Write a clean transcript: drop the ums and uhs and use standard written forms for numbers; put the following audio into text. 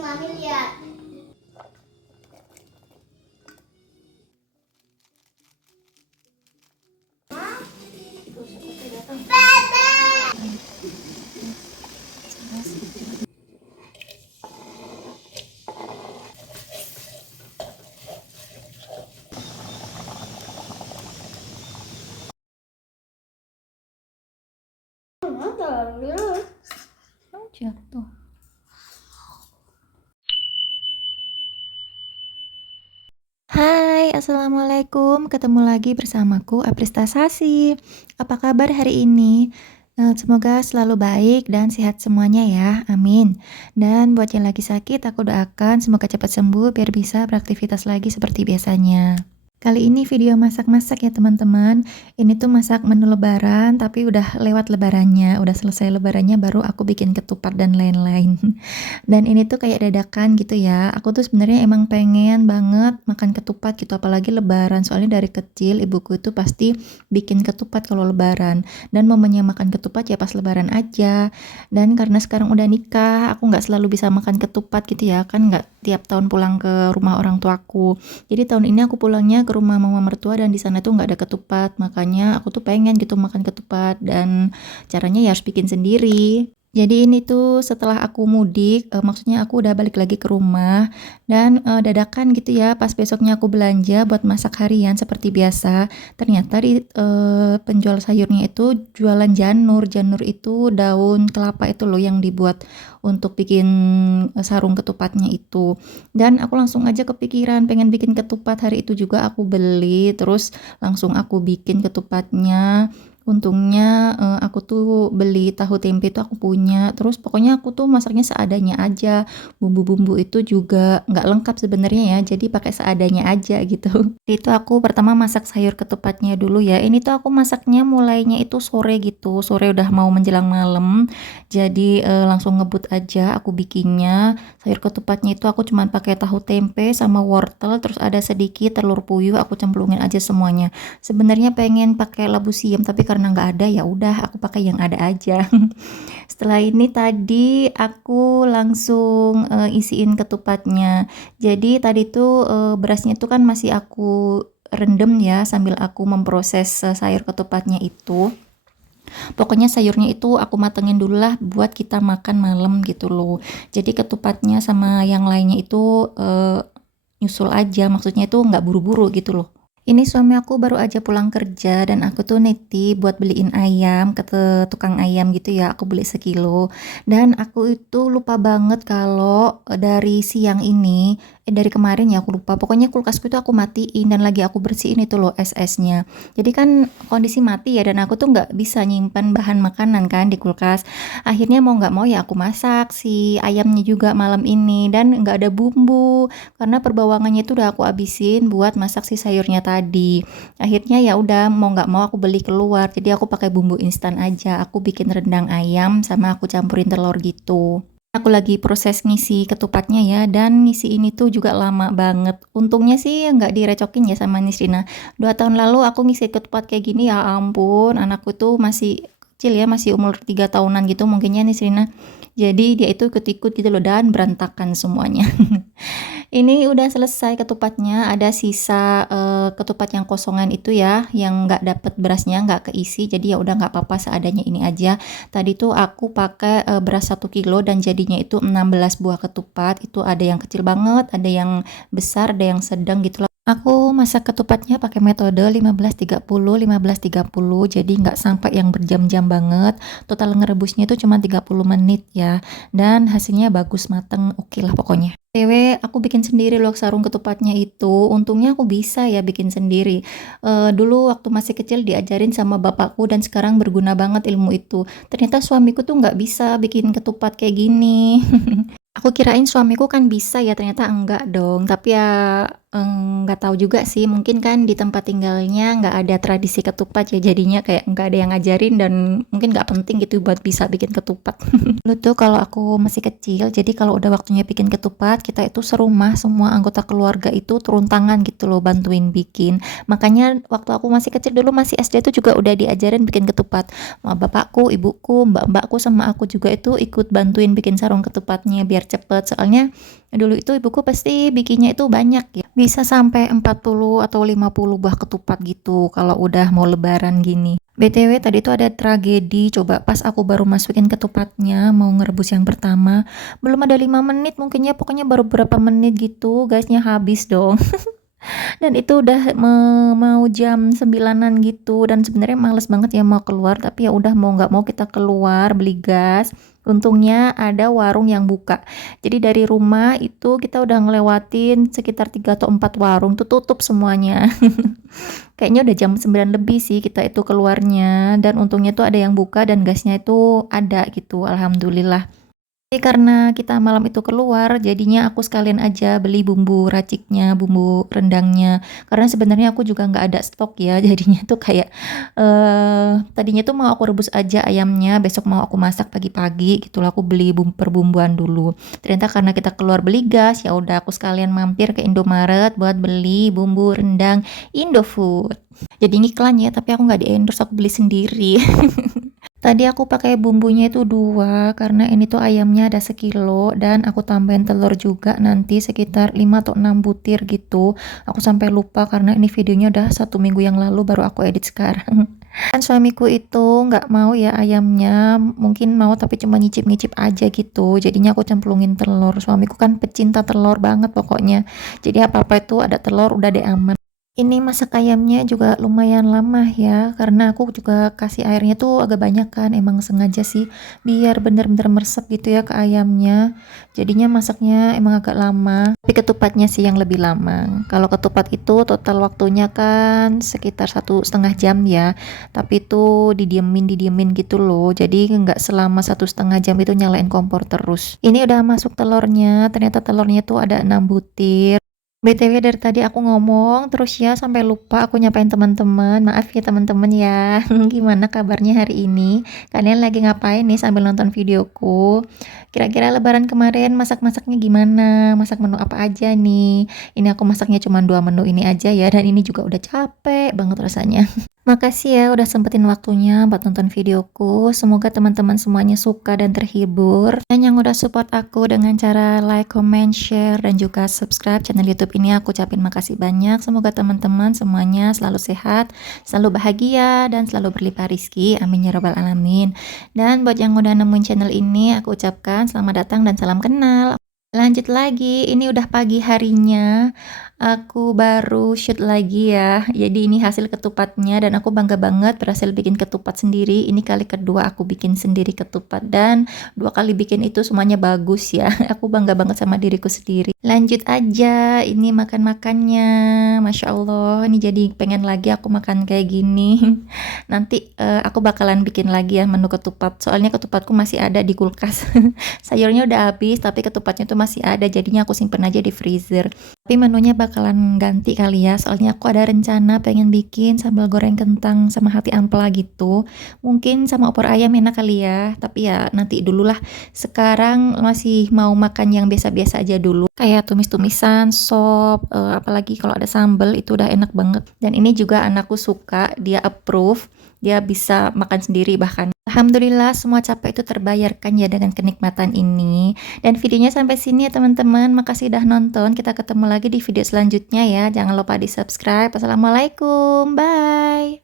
Mami lihat. Jatuh. Hai, assalamualaikum. Ketemu lagi bersamaku Aprista Sasi. Apa kabar hari ini? Semoga selalu baik dan sehat semuanya ya, amin. Dan buat yang lagi sakit, aku doakan semoga cepat sembuh biar bisa beraktivitas lagi seperti biasanya. Kali ini video masak-masak ya teman-teman. Ini tuh masak menu lebaran, tapi udah lewat lebarannya, udah selesai lebarannya baru aku bikin ketupat dan lain-lain. Dan ini tuh kayak dadakan gitu ya. Aku tuh sebenarnya emang pengen banget makan ketupat gitu, apalagi lebaran. Soalnya dari kecil ibuku itu pasti bikin ketupat kalau lebaran. Dan momennya makan ketupat ya pas lebaran aja. Dan karena sekarang udah nikah, aku nggak selalu bisa makan ketupat gitu ya. Kan nggak tiap tahun pulang ke rumah orang tuaku. Jadi tahun ini aku pulangnya ke rumah mama mertua dan di sana tuh nggak ada ketupat. Makanya aku tuh pengen gitu makan ketupat dan caranya ya harus bikin sendiri. Jadi ini tuh setelah aku mudik, maksudnya aku udah balik lagi ke rumah dan, dadakan gitu ya pas besoknya aku belanja buat masak harian seperti biasa, ternyata di, penjual sayurnya itu jualan janur. Janur itu daun kelapa itu loh yang dibuat untuk bikin, sarung ketupatnya itu. Dan aku langsung aja kepikiran pengen bikin ketupat, hari itu juga aku beli, terus langsung aku bikin ketupatnya. Untungnya, aku tuh beli tahu tempe itu aku punya, terus pokoknya aku tuh masaknya seadanya aja, bumbu-bumbu itu juga nggak lengkap sebenarnya ya, jadi pakai seadanya aja gitu. Itu aku pertama masak sayur ketupatnya dulu ya, ini tuh aku masaknya mulainya itu sore gitu, sore udah mau menjelang malam, jadi, langsung ngebut aja aku bikinnya. Sayur ketupatnya itu aku cuman pakai tahu tempe sama wortel, terus ada sedikit telur puyuh, aku cemplungin aja semuanya. Sebenarnya pengen pakai labu siam tapi karena nggak ada ya udah aku pakai yang ada aja. Setelah ini tadi aku langsung, isiin ketupatnya. Jadi tadi tuh, berasnya tuh kan masih aku rendem ya sambil aku memproses, sayur ketupatnya itu. Pokoknya sayurnya itu aku matengin dulu lah buat kita makan malam gitu loh. Jadi ketupatnya sama yang lainnya itu, nyusul aja, maksudnya itu nggak buru-buru gitu loh. Ini suami aku baru aja pulang kerja dan aku tuh nitip buat beliin ayam ke tukang ayam gitu ya, aku beli sekilo. Dan aku itu lupa banget kalau dari siang ini, dari kemarin ya aku lupa, pokoknya kulkasku itu aku matiin dan lagi aku bersihin itu loh es-esnya. Jadi kan kondisi mati ya dan aku tuh nggak bisa nyimpan bahan makanan kan di kulkas. Akhirnya mau nggak mau ya aku masak si ayamnya juga malam ini dan nggak ada bumbu karena perbawangannya itu udah aku habisin buat masak si sayurnya tadi. Akhirnya ya udah mau nggak mau aku beli keluar. Jadi aku pakai bumbu instan aja. Aku bikin rendang ayam sama aku campurin telur gitu. Aku lagi proses ngisi ketupatnya ya dan ngisi ini tuh juga lama banget. Untungnya sih nggak direcokin ya sama Nisrina. 2 tahun lalu aku ngisi ketupat kayak gini ya ampun anakku tuh masih kecil ya masih umur 3 tahunan gitu mungkinnya Nisrina. Jadi dia itu ikut-ikut gitu loh dan berantakan semuanya. Ini udah selesai ketupatnya, ada sisa, ketupat yang kosongan itu ya, yang nggak dapet berasnya, nggak keisi, jadi ya udah nggak apa-apa seadanya ini aja. Tadi tuh aku pakai, beras 1 kilo dan jadinya itu 16 buah ketupat, itu ada yang kecil banget, ada yang besar, ada yang sedang gitu. Aku masak ketupatnya pakai metode 15-30, jadi nggak sampai yang berjam-jam banget. Total ngerebusnya itu cuma 30 menit ya, dan hasilnya bagus mateng, oke lah pokoknya. BTW aku bikin sendiri loh sarung ketupatnya itu, untungnya aku bisa ya bikin sendiri. Dulu waktu masih kecil diajarin sama bapakku dan sekarang berguna banget ilmu itu. Ternyata suamiku tuh nggak bisa bikin ketupat kayak gini. Aku kirain suamiku kan bisa ya, ternyata enggak dong. Tapi ya nggak tahu juga sih, mungkin kan di tempat tinggalnya nggak ada tradisi ketupat ya, jadinya kayak nggak ada yang ngajarin dan mungkin nggak penting gitu buat bisa bikin ketupat. Dulu tuh kalau aku masih kecil, jadi kalau udah waktunya bikin ketupat, kita itu serumah semua anggota keluarga itu turun tangan gitu loh bantuin bikin. Makanya waktu aku masih kecil dulu masih SD tuh juga udah diajarin bikin ketupat. Bapakku, ibuku, mbak-mbakku sama aku juga itu ikut bantuin bikin sarung ketupatnya biar cepet. Soalnya dulu itu ibuku pasti bikinnya itu banyak ya. Bisa sampai 40 atau 50 buah ketupat gitu kalau udah mau lebaran gini. BTW tadi tuh ada tragedi, coba pas aku baru masukin ketupatnya mau ngerebus yang pertama, belum ada 5 menit mungkin ya, pokoknya baru berapa menit gitu gasnya habis dong. Dan itu udah mau jam 9-an gitu dan sebenarnya males banget ya mau keluar, tapi ya udah mau nggak mau kita keluar beli gas. Untungnya ada warung yang buka. Jadi dari rumah itu kita udah ngelewatin sekitar 3 atau 4 warung tuh tutup semuanya. Kayaknya udah jam 9 lebih sih kita itu keluarnya dan untungnya tuh ada yang buka dan gasnya itu ada gitu. Alhamdulillah. Tapi karena kita malam itu keluar, jadinya aku sekalian aja beli bumbu raciknya, bumbu rendangnya. Karena sebenarnya aku juga nggak ada stok ya, jadinya tuh kayak tadinya tuh mau aku rebus aja ayamnya, besok mau aku masak pagi-pagi gitu lah. Aku beli perbumbuan dulu. Ternyata karena kita keluar beli gas, ya udah aku sekalian mampir ke Indomaret buat beli bumbu rendang Indofood. Jadi ini iklan ya, tapi aku nggak di endorse, aku beli sendiri. Tadi aku pakai bumbunya itu 2 karena ini tuh ayamnya ada sekilo dan aku tambahin telur juga nanti sekitar 5 atau 6 butir gitu. Aku sampai lupa karena ini videonya udah 1 minggu yang lalu baru aku edit sekarang. Kan suamiku itu nggak mau ya ayamnya, mungkin mau tapi cuma nyicip-nyicip aja gitu. Jadinya aku cemplungin telur. Suamiku kan pecinta telur banget pokoknya. Jadi apa-apa itu ada telur udah deh aman. Ini masak ayamnya juga lumayan lama ya, karena aku juga kasih airnya tuh agak banyak kan, emang sengaja sih biar bener-bener meresap gitu ya ke ayamnya. Jadinya masaknya emang agak lama, tapi ketupatnya sih yang lebih lama. Kalau ketupat itu total waktunya kan sekitar 1,5 jam ya, tapi itu didiemin gitu loh. Jadi nggak selama 1,5 jam itu nyalain kompor terus. Ini udah masuk telurnya, ternyata telurnya tuh ada 6 butir. BTW dari tadi aku ngomong terus ya sampai lupa aku nyapain teman-teman. Maaf ya teman-teman ya. Gimana kabarnya hari ini? Kalian lagi ngapain nih sambil nonton videoku? Kira-kira lebaran kemarin masak-masaknya gimana? Masak menu apa aja nih? Ini aku masaknya cuma 2 menu ini aja ya dan ini juga udah capek banget rasanya. Makasih ya udah sempetin waktunya buat nonton videoku. Semoga teman-teman semuanya suka dan terhibur. Dan yang udah support aku dengan cara like, comment, share, dan juga subscribe channel YouTube ini aku ucapin makasih banyak. Semoga teman-teman semuanya selalu sehat, selalu bahagia, dan selalu berlimpah rizki. Amin ya robbal alamin. Dan buat yang udah nemuin channel ini, aku ucapkan selamat datang dan salam kenal. Lanjut lagi, ini udah pagi harinya, aku baru shoot lagi ya. Jadi ini hasil ketupatnya dan aku bangga banget berhasil bikin ketupat sendiri. Ini kali kedua aku bikin sendiri ketupat dan 2 kali bikin itu semuanya bagus ya. Aku bangga banget sama diriku sendiri. Lanjut aja, ini makan-makannya. Masya Allah, ini jadi pengen lagi aku makan kayak gini. Nanti aku bakalan bikin lagi ya menu ketupat. Soalnya ketupatku masih ada di kulkas. Sayurnya udah habis, tapi ketupatnya tuh masih ada, jadinya aku simpen aja di freezer. Tapi menunya bakalan ganti kali ya, soalnya aku ada rencana pengen bikin sambal goreng kentang sama hati ampela gitu. Mungkin sama opor ayam enak kali ya, tapi ya nanti dulu lah. Sekarang masih mau makan yang biasa-biasa aja dulu. Kayak tumis-tumisan, sop, apalagi kalau ada sambal itu udah enak banget. Dan ini juga anakku suka, dia approve. Dia bisa makan sendiri bahkan. Alhamdulillah semua capek itu terbayarkan ya dengan kenikmatan ini. Dan videonya sampai sini ya teman-teman. Makasih udah nonton. Kita ketemu lagi di video selanjutnya ya. Jangan lupa di subscribe. Assalamualaikum. Bye.